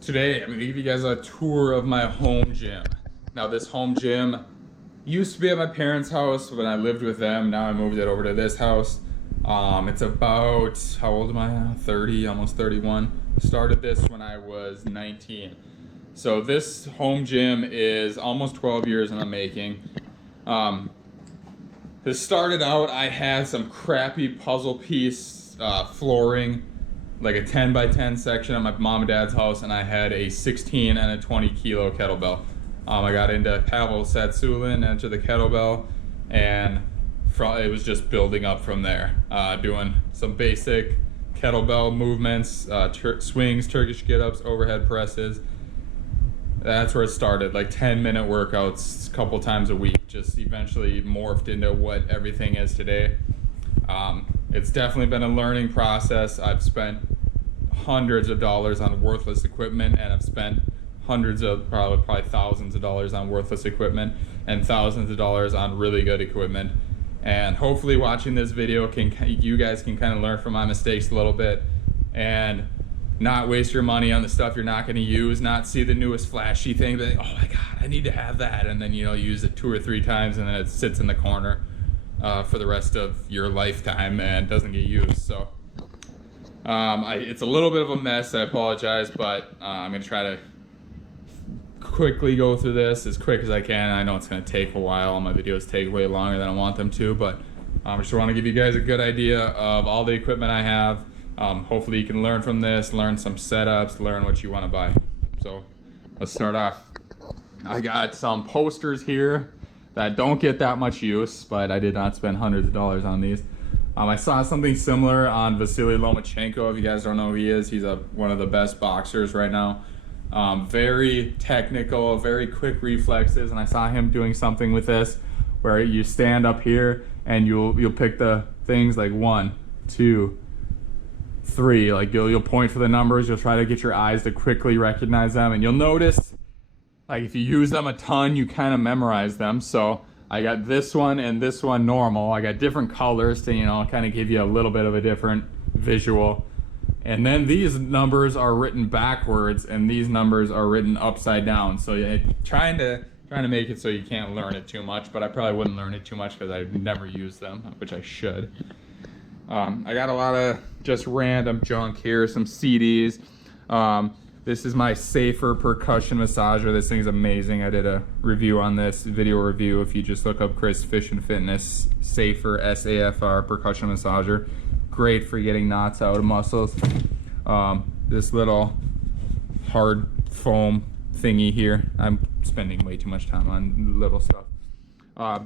Today, I'm gonna give you guys a tour of my home gym. Now, this home gym used to be at my parents' house when I lived with them. Now I moved it over to this house. It's about, how old am I now? 30, almost 31. Started this when I was 19. So this home gym is almost 12 years in the making. This started out, I had some crappy puzzle piece flooring, like a 10 by 10 section at my mom and dad's house, and I had a 16 and a 20 kilo kettlebell. I got into Pavel Tsatsouline, entered the kettlebell, and it was just building up from there. Doing some basic kettlebell movements, swings, Turkish get-ups, overhead presses. That's where it started, like 10-minute workouts a couple times a week, just eventually morphed into what everything is today. It's definitely been a learning process. I've spent hundreds of dollars on worthless equipment, and I've spent hundreds of, probably thousands of dollars on worthless equipment, and thousands of dollars on really good equipment. And hopefully watching this video, you guys can kind of learn from my mistakes a little bit, and not waste your money on the stuff you're not going to use, not see the newest flashy thing, but oh my god, I need to have that, and then use it 2 or 3 times, and then it sits in the corner for the rest of your lifetime and doesn't get used. So it's a little bit of a mess. I apologize, but I'm going to try to quickly go through this as quick as I can. I know it's going to take a while. All my videos take way longer than I want them to, but I just want to give you guys a good idea of all the equipment I have. Hopefully you can learn from this, learn some setups, learn what you want to buy. So let's start off. I got some posters here that don't get that much use, but I did not spend hundreds of dollars on these. I saw something similar on Vasily Lomachenko. If you guys don't know who he is, he's one of the best boxers right now. Very technical, very quick reflexes, and I saw him doing something with this where you stand up here and you'll pick the things like 1, 2, 3. Like you'll point for the numbers. You'll try to get your eyes to quickly recognize them, and you'll notice, like, if you use them a ton, you kind of memorize them. So I got this one and this one normal. I got different colors to kind of give you a little bit of a different visual. And then these numbers are written backwards, and these numbers are written upside down. So trying to make it so you can't learn it too much, but I probably wouldn't learn it too much because I've never used them, which I should. I got a lot of just random junk here, some CDs. This is my Safer percussion massager. This thing's amazing. I did a review on this, video review. If you just look up Chris Fish and Fitness, Safer, SAFR percussion massager. Great for getting knots out of muscles. This little hard foam thingy here. I'm spending way too much time on little stuff.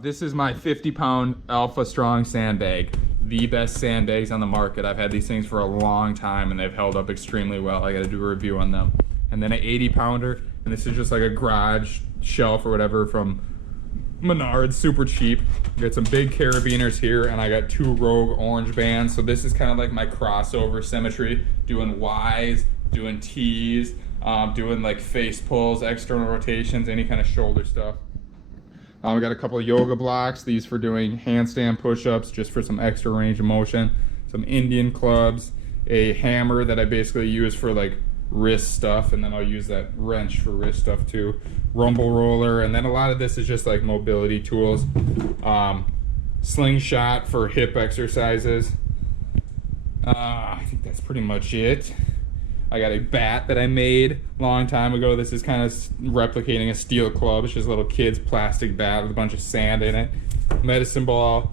This is my 50-pound Alpha Strong sandbag. The best sandbags on the market. I've had these things for a long time and they've held up extremely well. I got to do a review on them. And then an 80-pounder, and this is just like a garage shelf or whatever from Menards, super cheap. Got some big carabiners here, and I got 2 Rogue orange bands. So this is kind of like my crossover symmetry, doing Ys, doing Ts, doing like face pulls, external rotations, any kind of shoulder stuff. We got a couple of yoga blocks, these for doing handstand push-ups, just for some extra range of motion. Some Indian clubs, a hammer that I basically use for like wrist stuff, and then I'll use that wrench for wrist stuff too. Rumble roller, and then a lot of this is just like mobility tools. Slingshot for hip exercises. I think that's pretty much it. I got a bat that I made a long time ago. This is kind of replicating a steel club. It's just a little kid's plastic bat with a bunch of sand in it. Medicine ball.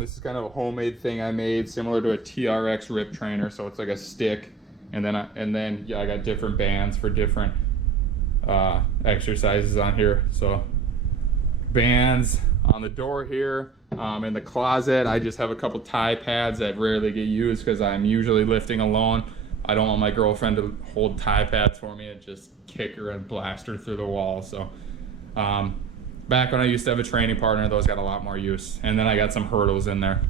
This is kind of a homemade thing I made, similar to a TRX rip trainer. So it's like a stick, and then I got different bands for different exercises on here. So bands on the door here. In the closet, I just have a couple tie pads that rarely get used because I'm usually lifting alone. I don't want my girlfriend to hold tie pads for me and just kick her and blast her through the wall. So back when I used to have a training partner, those got a lot more use. And then I got some hurdles in there.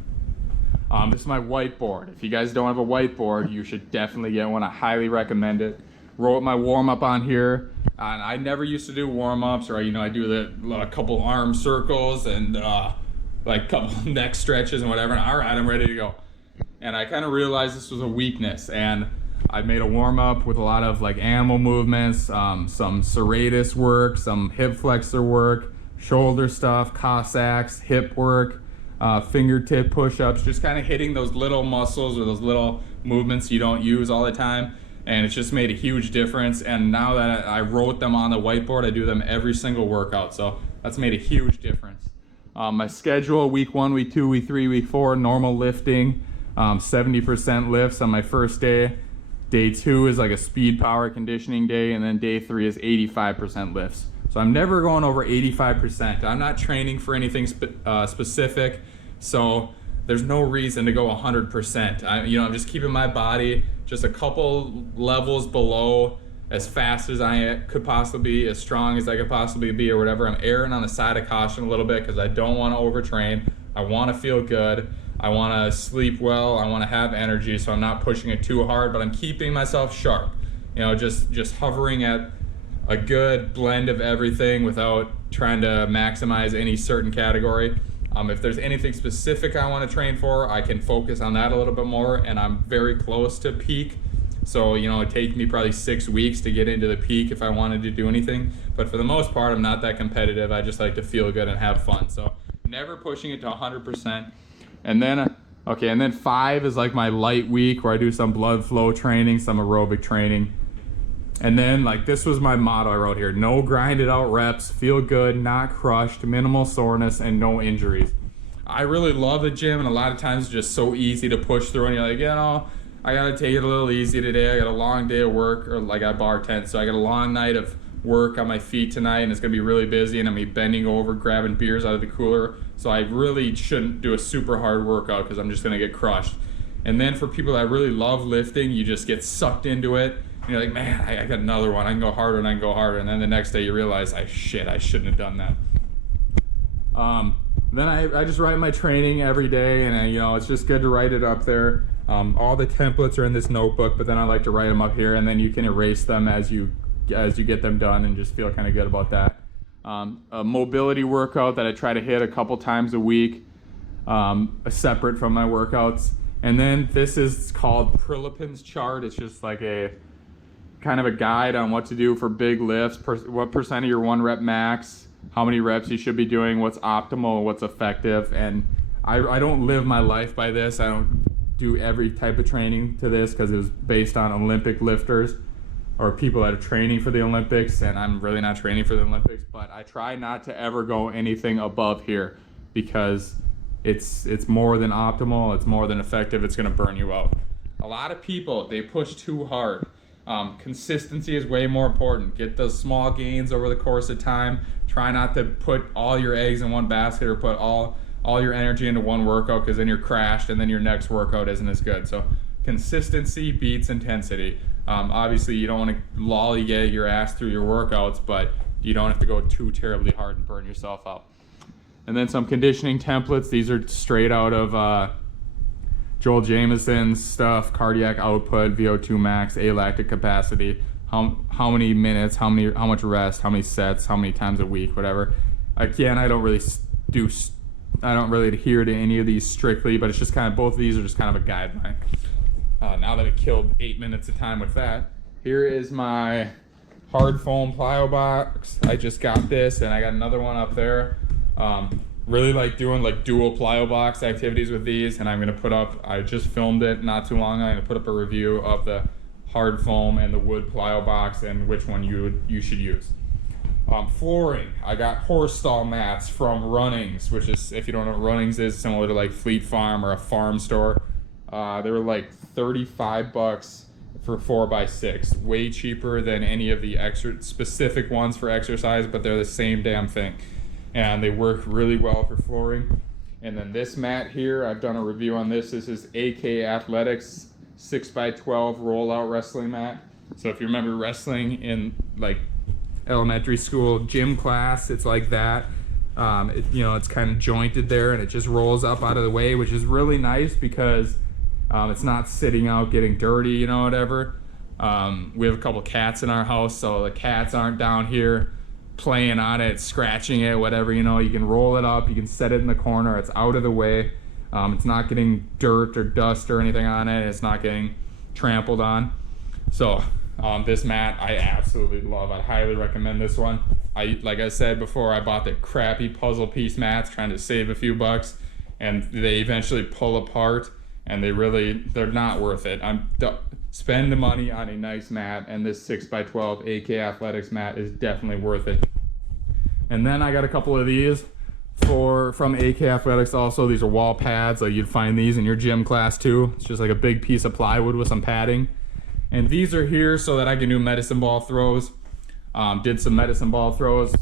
This is my whiteboard. If you guys don't have a whiteboard, you should definitely get one. I highly recommend it. Wrote my warm-up on here. And I never used to do warm-ups, or I do a couple arm circles and like a couple neck stretches and whatever. And all right, I'm ready to go. And I kind of realized this was a weakness, and I made a warm-up with a lot of like animal movements, some serratus work, some hip flexor work, shoulder stuff, Cossacks, hip work, fingertip push-ups, just kind of hitting those little muscles or those little movements you don't use all the time. And it's just made a huge difference. And now that I wrote them on the whiteboard, I do them every single workout. So that's made a huge difference. My schedule, week 1, week 2, week 3, week 4, normal lifting, 70% lifts on my first day. Day 2 is like a speed power conditioning day, and then day 3 is 85% lifts. So I'm never going over 85%. I'm not training for anything specific, so there's no reason to go 100%. I'm just keeping my body just a couple levels below, as fast as I could possibly be, as strong as I could possibly be, or whatever. I'm erring on the side of caution a little bit because I don't want to overtrain. I want to feel good. I want to sleep well. I want to have energy, so I'm not pushing it too hard, but I'm keeping myself sharp. Just hovering at a good blend of everything without trying to maximize any certain category. If there's anything specific I want to train for, I can focus on that a little bit more, and I'm very close to peak. So, it'd take me probably 6 weeks to get into the peak if I wanted to do anything. But for the most part, I'm not that competitive. I just like to feel good and have fun. So never pushing it to 100%. And then 5 is like my light week where I do some blood flow training, some aerobic training. And then this was my motto I wrote here: no grinded out reps, feel good, not crushed, minimal soreness, and no injuries. I really love the gym, and a lot of times it's just so easy to push through, and you're like, I gotta take it a little easy today. I got a long day of work, or I bartend, so I got a long night of work on my feet tonight, and it's gonna be really busy, and I'm gonna be bending over, grabbing beers out of the cooler. So I really shouldn't do a super hard workout because I'm just gonna get crushed. And then for people that really love lifting, you just get sucked into it. And you're like, man, I got another one. I can go harder and I can go harder. And then the next day you realize, I shouldn't have done that. Then I just write my training every day, and it's just good to write it up there. All the templates are in this notebook, but then I like to write them up here, and then you can erase them as you get them done and just feel kind of good about that. A mobility workout that I try to hit a couple times a week, separate from my workouts. And then this is called Prilepin's chart. It's just like a kind of a guide on what to do for big lifts, what percent of your 1 rep max, how many reps you should be doing, what's optimal, what's effective. And I don't live my life by this. I don't do every type of training to this because it was based on Olympic lifters or people that are training for the Olympics, and I'm really not training for the Olympics, but I try not to ever go anything above here because it's more than optimal, it's more than effective, it's gonna burn you out. A lot of people, they push too hard. Consistency is way more important. Get those small gains over the course of time. Try not to put all your eggs in one basket or put all your energy into one workout, because then you're crashed and then your next workout isn't as good. So consistency beats intensity. Obviously you don't want to lollygag your ass through your workouts, but you don't have to go too terribly hard and burn yourself out. And then some conditioning templates. These are straight out of Joel Jamieson's stuff: cardiac output, VO2 max, alactic capacity, how many minutes, how much rest, how many sets, how many times a week, whatever. Again, I don't really adhere to any of these strictly, but it's just kind of, both of these are just kind of a guideline. Now that I killed 8 minutes of time with that, here is my hard foam plyo box. I just got this, and I got another one up there. Really like doing dual plyo box activities with these, and I'm gonna put up, I just filmed it not too long ago. I'm gonna put up a review of the hard foam and the wood plyo box and which one you should use. Flooring, I got horse stall mats from Runnings, which is, if you don't know what Runnings is, similar to Fleet Farm or a farm store. They were like $35 for 4x6, way cheaper than any of the extra specific ones for exercise, but they're the same damn thing, and they work really well for flooring. And then this mat here, I've done a review on this. This is AK Athletics 6x12 rollout wrestling mat. So if you remember wrestling in elementary school gym class, it's like that. It's kind of jointed there, and it just rolls up out of the way, which is really nice because it's not sitting out getting dirty, whatever. We have a couple cats in our house, so the cats aren't down here playing on it, scratching it, whatever. You can roll it up, you can set it in the corner, it's out of the way. It's not getting dirt or dust or anything on it, it's not getting trampled on. So this mat I absolutely love. I highly recommend this one. Like I said before, I bought the crappy puzzle piece mats trying to save a few bucks, and they eventually pull apart, and they're not worth it. Spend the money on a nice mat, and this 6x12 AK Athletics mat is definitely worth it. And then I got a couple of these from AK Athletics also. These are wall pads. Like, you'd find these in your gym class too. It's just like a big piece of plywood with some padding. And these are here so that I can do medicine ball throws. Did some medicine ball throws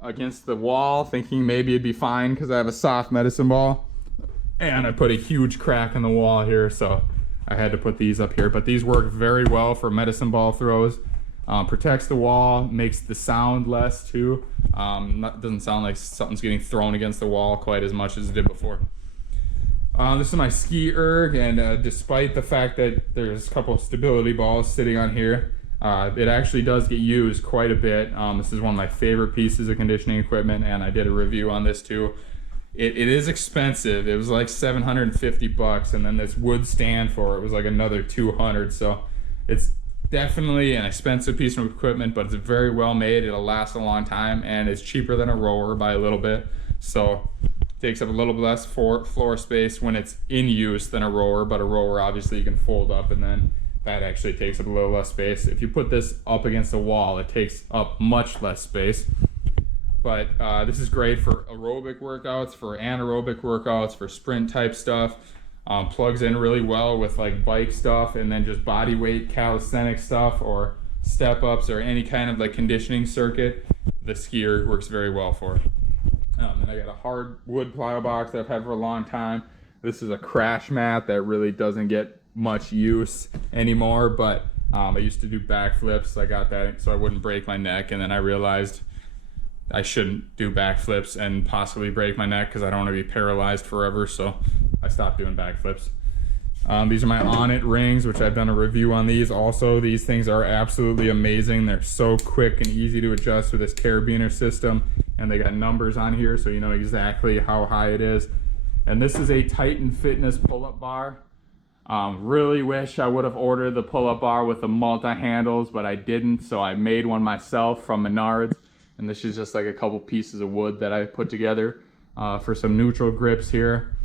against the wall, thinking maybe it'd be fine because I have a soft medicine ball. And I put a huge crack in the wall here, so I had to put these up here. But these work very well for medicine ball throws. Protects the wall, makes the sound less too. Doesn't sound like something's getting thrown against the wall quite as much as it did before. This is my ski erg, and despite the fact that there's a couple of stability balls sitting on here, it actually does get used quite a bit. This is one of my favorite pieces of conditioning equipment, and I did a review on this too. It is expensive. It was like 750 bucks, and then this wood stand for it was like another 200. So it's definitely an expensive piece of equipment, but it's very well made. It'll last a long time, and it's cheaper than a rower by a little bit. So it takes up a little less floor space when it's in use than a rower, but a rower obviously you can fold up, and then that actually takes up a little less space. If you put this up against a wall, it takes up much less space. But this is great for aerobic workouts, for anaerobic workouts, for sprint type stuff. Plugs in really well with like bike stuff, and then just body weight calisthenic stuff or step ups or any kind of like conditioning circuit. The skier works very well for. And I got a hard wood plyo box that I've had for a long time. This is a crash mat that really doesn't get much use anymore, but I used to do backflips. I got that so I wouldn't break my neck, and then I realized I shouldn't do backflips and possibly break my neck because I don't want to be paralyzed forever, so I stopped doing backflips. These are my On-It rings, which I've done a review on these also. These things are absolutely amazing. They're so quick and easy to adjust with this carabiner system, and they got numbers on here so you know exactly how high it is. And this is a Titan Fitness pull-up bar. Really wish I would have ordered the pull-up bar with the multi-handles, but I didn't, so I made one myself from Menards. And this is just like a couple pieces of wood that I put together for some neutral grips here.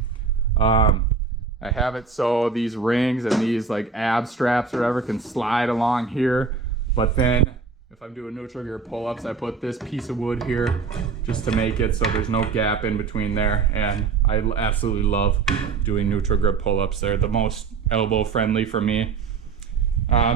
I have it so these rings and these like ab straps or whatever can slide along here. But then if I'm doing neutral grip pull-ups, I put this piece of wood here just to make it so there's no gap in between there. And I absolutely love doing neutral grip pull-ups. They're the most elbow friendly for me.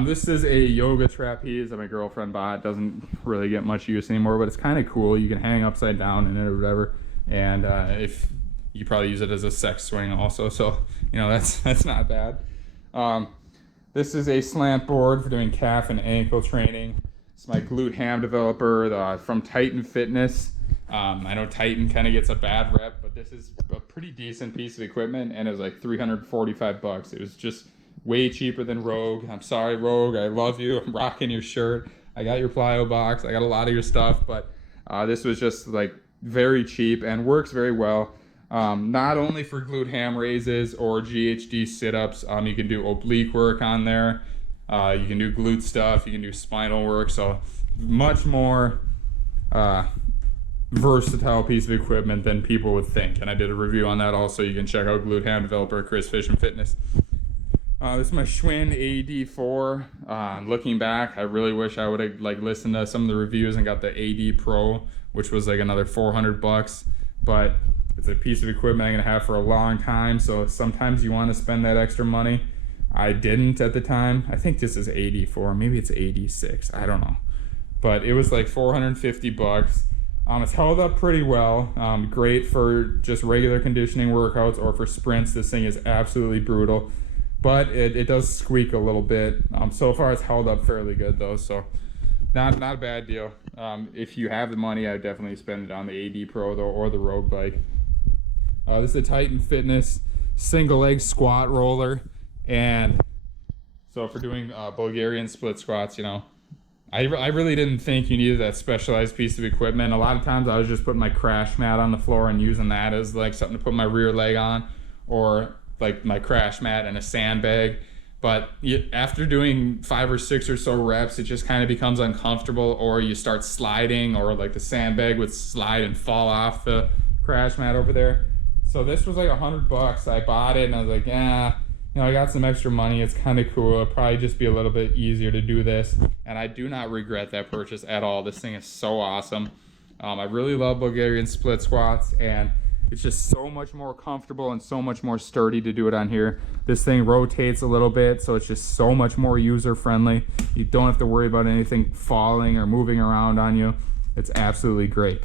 This is a yoga trapeze that my girlfriend bought. It doesn't really get much use anymore, but it's kind of cool. You can hang upside down in it or whatever, and if you probably use it as a sex swing also, so you know that's not bad. This is a slant board for doing calf and ankle training. It's my glute ham developer from Titan Fitness. I know Titan kind of gets a bad rep, but this is a pretty decent piece of equipment, and it was like 345 bucks. It was just way cheaper than Rogue. I'm sorry, Rogue. I love you. I'm rocking your shirt. I got your plyo box. I got a lot of your stuff, but this was just like very cheap and works very well. Not only for glute ham raises or GHD sit-ups. You can do oblique work on there. You can do glute stuff. You can do spinal work. So much more versatile piece of equipment than people would think. And I did a review on that also. You can check out glute ham developer Chris Fish and Fitness. This is my Schwinn AD4. Looking back, I really wish I would have like listened to some of the reviews and got the AD Pro, which was like another 400 bucks. But it's a piece of equipment I'm gonna have for a long time. So sometimes you want to spend that extra money. I didn't at the time. I think this is AD4. Maybe it's AD6. I don't know. But it was like 450 bucks. It's held up pretty well. Great for just regular conditioning workouts or for sprints. This thing is absolutely brutal. But it does squeak a little bit. So far it's held up fairly good though, so not a bad deal. If you have the money, I would definitely spend it on the AD Pro though, or the Rogue bike. This is a Titan Fitness single leg squat roller, and so for doing Bulgarian split squats, you know, I really didn't think you needed that specialized piece of equipment. A lot of times I was just putting my crash mat on the floor and using that as like something to put my rear leg on, or like my crash mat and a sandbag. But after doing 5 or 6 or so reps, it just kind of becomes uncomfortable, or you start sliding, or like the sandbag would slide and fall off the crash mat over there. So this was like $100. I bought it and I was like, yeah, you know, I got some extra money. It's kind of cool. It'll probably just be a little bit easier to do this. And I do not regret that purchase at all. This thing is so awesome. I really love Bulgarian split squats, and it's just so much more comfortable and so much more sturdy to do it on here. This thing rotates a little bit, so it's just so much more user friendly. You don't have to worry about anything falling or moving around on you. It's absolutely great.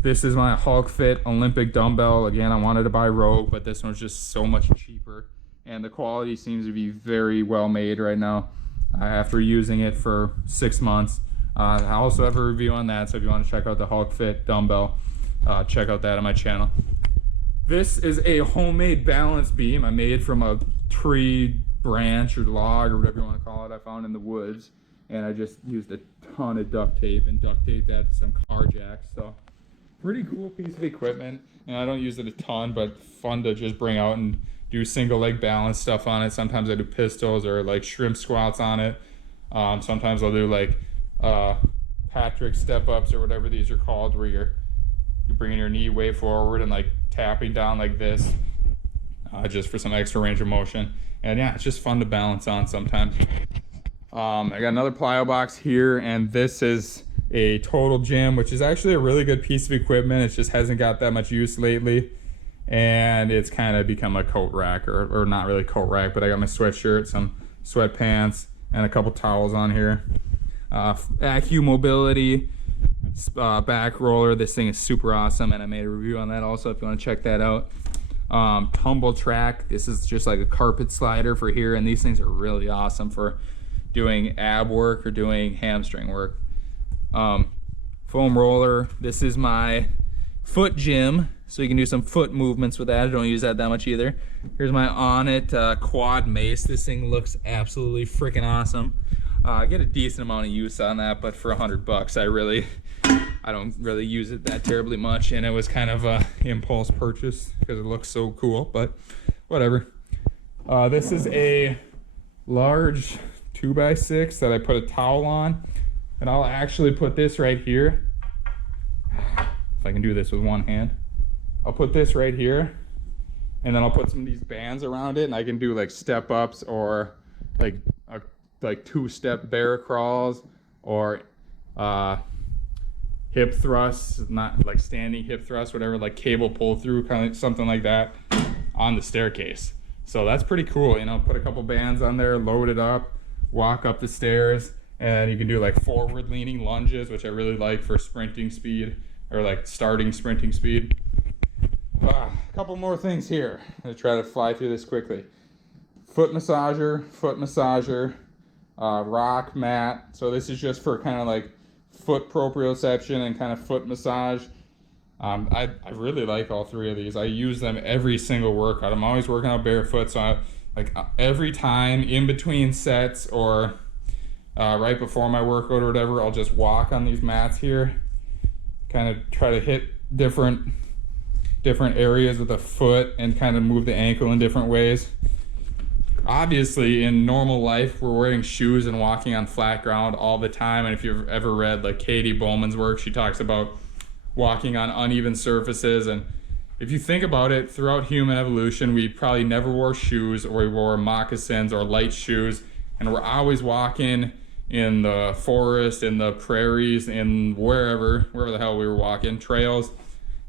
This is my Hulk Fit Olympic dumbbell. Again, I wanted to buy Rogue, but this one's just so much cheaper. And the quality seems to be very well made right now after using it for 6 months. I also have a review on that, so if you want to check out the Hulk Fit dumbbell, check out that on my channel. This is a homemade balance beam I made from a tree branch or log or whatever you want to call it I found in the woods, and I just used a ton of duct tape and duct taped that to some car jacks. So pretty cool piece of equipment, and I don't use it a ton, but fun to just bring out and do single leg balance stuff on it. Sometimes I do pistols or like shrimp squats on it. Sometimes I'll do like Patrick step ups or whatever these are called, where you're bringing your knee way forward and like tapping down like this, just for some extra range of motion. And yeah, it's just fun to balance on sometimes. I got another plyo box here, and this is a Total Gym, which is actually a really good piece of equipment. It just hasn't got that much use lately, and it's kind of become a coat rack, or not really coat rack, but I got my sweatshirt, some sweatpants, and a couple towels on here. Acu Mobility back roller. This thing is super awesome, and I made a review on that also if you want to check that out. Tumble Track. This is just like a carpet slider for here, and these things are really awesome for doing ab work or doing hamstring work. Foam roller. This is my foot gym, so you can do some foot movements with that. I don't use that much either. Here's my Onnit quad mace. This thing looks absolutely freaking awesome. I get a decent amount of use on that, but for $100, I don't really use it that terribly much, and it was kind of a impulse purchase because it looks so cool, but whatever. This is a large 2x6 that I put a towel on, and I'll actually put this right here. If I can do this with one hand. I'll put this right here, and then I'll put some of these bands around it, and I can do like step ups or like 2-step bear crawls, or hip thrusts, not like standing hip thrusts, whatever, like cable pull through, kind of something like that on the staircase. So that's pretty cool, you know. Put a couple bands on there, load it up, walk up the stairs, and you can do like forward leaning lunges, which I really like for sprinting speed, or like starting sprinting speed. A couple more things here. I'm gonna try to fly through this quickly. Foot massager, rock mat. So this is just for kind of like foot proprioception and kind of foot massage. I really like all three of these. I use them every single workout. I'm always working out barefoot, so every time in between sets or right before my workout or whatever, I'll just walk on these mats here, kind of try to hit different areas of the foot and kind of move the ankle in different ways. Obviously, in normal life, we're wearing shoes and walking on flat ground all the time. And if you've ever read like Katie Bowman's work, she talks about walking on uneven surfaces. And if you think about it, throughout human evolution, we probably never wore shoes, or we wore moccasins or light shoes. And we're always walking in the forest, in the prairies, in wherever the hell we were walking, trails.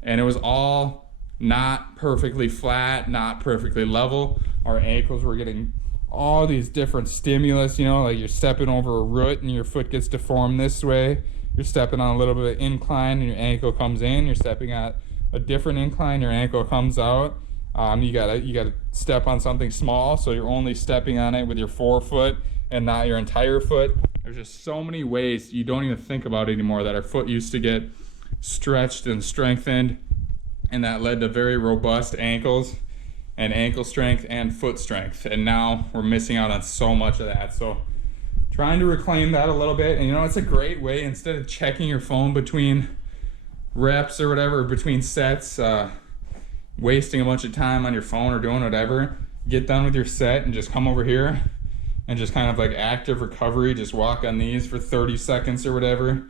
And it was all not perfectly flat, not perfectly level. Our ankles were getting all these different stimulus, you know, like you're stepping over a root and your foot gets deformed this way. You're stepping on a little bit of incline and your ankle comes in. You're stepping at a different incline, your ankle comes out. You gotta step on something small, so you're only stepping on it with your forefoot and not your entire foot. There's just so many ways you don't even think about anymore that our foot used to get stretched and strengthened, and that led to very robust ankles and ankle strength and foot strength. And now we're missing out on so much of that. So trying to reclaim that a little bit. And you know, it's a great way, instead of checking your phone between reps or whatever, between sets, wasting a bunch of time on your phone or doing whatever, get done with your set and just come over here and just kind of like active recovery. Just walk on these for 30 seconds or whatever,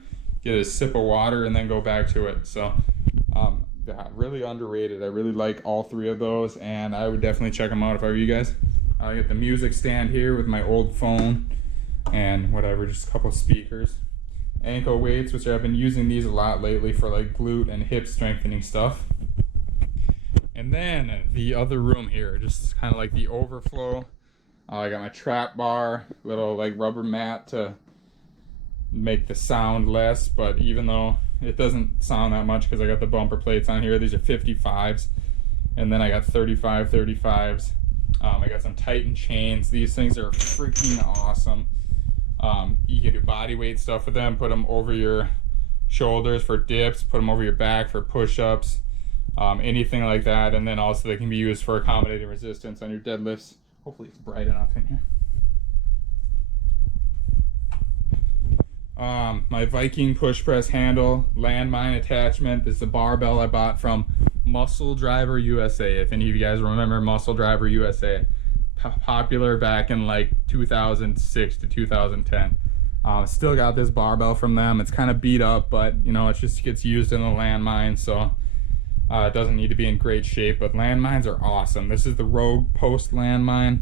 get a sip of water, and then go back to it. So yeah, really underrated. I really like all three of those, and I would definitely check them out if I were you guys. I get the music stand here with my old phone and whatever, just a couple speakers. Ankle weights, which I've been using these a lot lately for like glute and hip strengthening stuff. And then the other room here, just kind of like the overflow. I got my trap bar, little like rubber mat to make the sound less, but even though it doesn't sound that much because I got the bumper plates on here, these are 55s, and then I got 35s. I got some Titan chains. These things are freaking awesome. You can do body weight stuff with them, put them over your shoulders for dips, put them over your back for push-ups, anything like that. And then also they can be used for accommodating resistance on your deadlifts. Hopefully it's bright enough in here. My Viking push press handle, landmine attachment. This is a barbell I bought from Muscle Driver USA. If any of you guys remember Muscle Driver USA, popular back in like 2006 to 2010. Still got this barbell from them. It's kind of beat up, but you know, it just gets used in the landmine, so it doesn't need to be in great shape. But landmines are awesome. This is the Rogue Post landmine.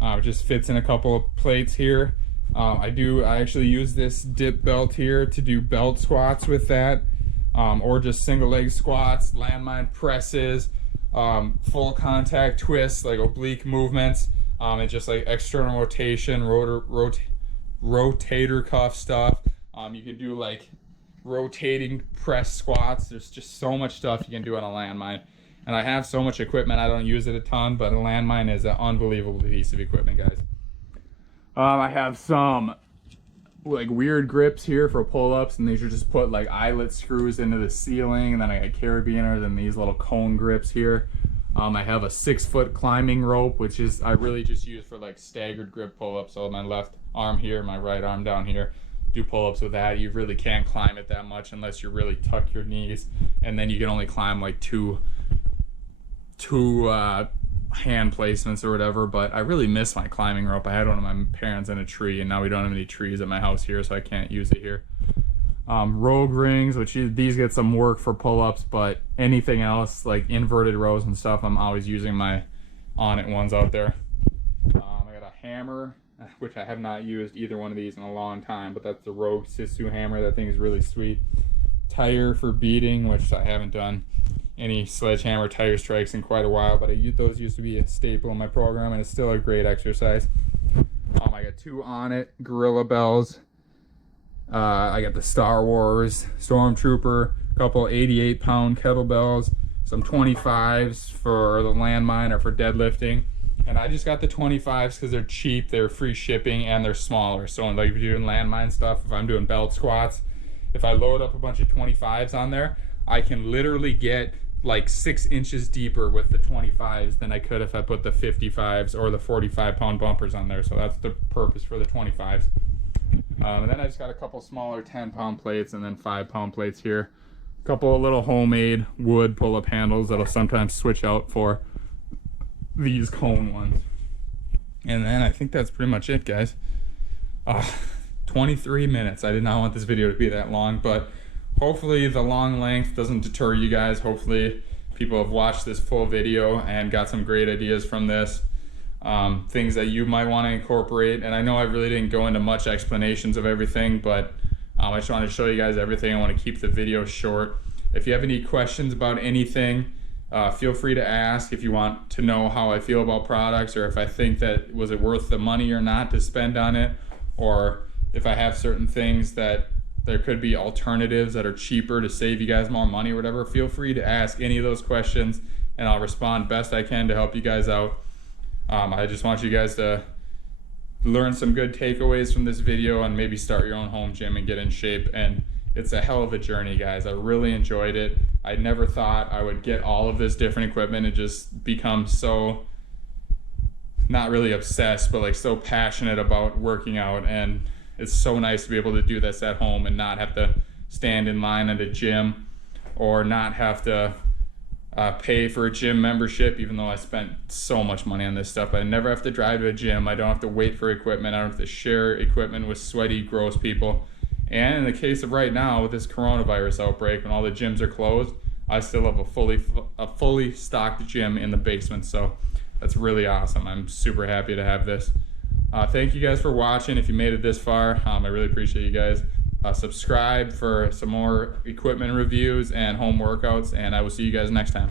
It just fits in a couple of plates here. I actually use this dip belt here to do belt squats with that, or just single leg squats, landmine presses, full contact twists, like oblique movements, and just like external rotation, rotator cuff stuff. You can do like rotating press squats. There's just so much stuff you can do on a landmine. And I have so much equipment, I don't use it a ton, but a landmine is an unbelievable piece of equipment, guys. I have some like weird grips here for pull-ups, and these are just put like eyelet screws into the ceiling, and then I got carabiners and these little cone grips here. I have a 6-foot climbing rope, which is I really just use for like staggered grip pull-ups. So my left arm here, my right arm down here, do pull-ups with that. You really can't climb it that much unless you really tuck your knees, and then you can only climb like two hand placements or whatever. But I really miss my climbing rope. I had one of my parents in a tree, and now we don't have any trees at my house here, so I can't use it here. Rogue rings, which these get some work for pull-ups, but anything else like inverted rows and stuff, I'm always using my On It ones out there. I got a hammer, which I have not used either one of these in a long time, but that's the Rogue Sisu hammer. That thing is really sweet. Tire for beating, which I haven't done any sledgehammer tire strikes in quite a while, but those used to be a staple in my program, and it's still a great exercise. I got 2 On It Gorilla Bells. I got the Star Wars Stormtrooper, a couple 88-pound kettlebells, some 25s for the landmine or for deadlifting. And I just got the 25s because they're cheap, they're free shipping, and they're smaller. So like if you're doing landmine stuff, if I'm doing belt squats, if I load up a bunch of 25s on there, I can literally get like 6 inches deeper with the 25s than I could if I put the 55s or the 45-pound bumpers on there. So that's the purpose for the 25s. And then I just got a couple smaller 10-pound plates and then 5-pound plates here. A couple of little homemade wood pull-up handles that'll sometimes switch out for these cone ones. And then I think that's pretty much it, guys. 23 minutes. I did not want this video to be that long, but hopefully the long length doesn't deter you guys. Hopefully people have watched this full video and got some great ideas from this. Things that you might want to incorporate. And I know I really didn't go into much explanations of everything, but I just wanted to show you guys everything. I want to keep the video short. If you have any questions about anything, feel free to ask. If you want to know how I feel about products, or if I think that was it worth the money or not to spend on it, or if I have certain things that there could be alternatives that are cheaper to save you guys more money or whatever, feel free to ask any of those questions, and I'll respond best I can to help you guys out. I just want you guys to learn some good takeaways from this video and maybe start your own home gym and get in shape. And it's a hell of a journey, guys. I really enjoyed it. I never thought I would get all of this different equipment and just become so, not really obsessed, but like so passionate about working out. And it's so nice to be able to do this at home and not have to stand in line at a gym, or not have to pay for a gym membership, even though I spent so much money on this stuff. I never have to drive to a gym. I don't have to wait for equipment. I don't have to share equipment with sweaty, gross people. And in the case of right now with this coronavirus outbreak, when all the gyms are closed, I still have a fully stocked gym in the basement. So that's really awesome. I'm super happy to have this. Thank you guys for watching. If you made it this far, I really appreciate you guys. Subscribe for some more equipment reviews and home workouts, and I will see you guys next time.